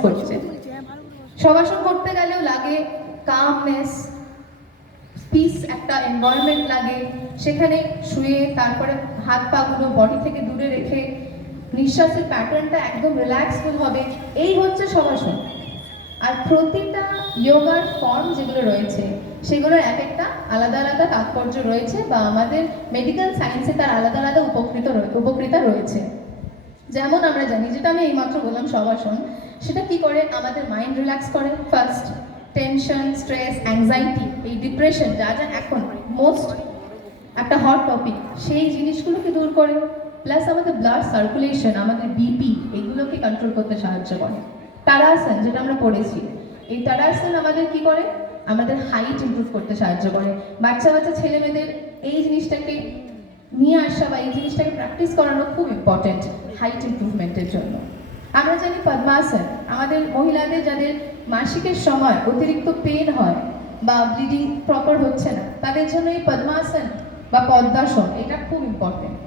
Practice করছে। শবাসন করতে গেলেও লাগে কামনেস, পিস, একটা এনভায়রনমেন্ট লাগে। সেখানে শুয়ে তারপরে হাত পাগুলো বডি থেকে দূরে রেখে নিঃশ্বাসের প্যাটার্নটা একদম রিল্যাক্সফুল হবে। এই হচ্ছে শবাসন। আর প্রতিটা যোগার ফর্ম যেগুলো রয়েছে সেগুলোর এক একটা আলাদা আলাদা তাৎপর্য রয়েছে, বা আমাদের মেডিকেল সায়েন্সে তার আলাদা আলাদা উপকৃতা রয়েছে। যেমন আমরা জানি, যেটা আমি এইমাত্র বললাম শবাসন, সেটা কি করে আমাদের মাইন্ড রিল্যাক্স করে। ফার্স্ট, টেনশন, স্ট্রেস, অ্যাংজাইটি, এই ডিপ্রেশন যা যা এখন মোস্ট একটা হট টপিক, সেই জিনিসগুলোকে দূর করে। প্লাস আমাদের ব্লাড সার্কুলেশন, আমাদের বিপি, এগুলোকে কন্ট্রোল করতে সাহায্য করে। তারাসন যেটা আমরা পড়েছি, এই তারাসন আমাদের কি করে, আমাদের হাইট ইমপ্রুভ করতে সাহায্য করে। বাচ্চা বাচ্চা ছেলে মেয়েদের এই জিনিসটাকে নিয়ে আসা বা এই জিনিসটাকে প্র্যাকটিস করানো খুব ইম্পর্টেন্ট হাইট ইমপ্রুভমেন্টের জন্য। আমরা জানি পদ্মাসন আমাদের মহিলাদের যাদের মাসিকের সময় অতিরিক্ত পেন হয় বা ব্লিডিং প্রপার হচ্ছে না, তাদের জন্য এই পদ্মাসন বা পদ্মাসন এটা খুব ইম্পর্টেন্ট।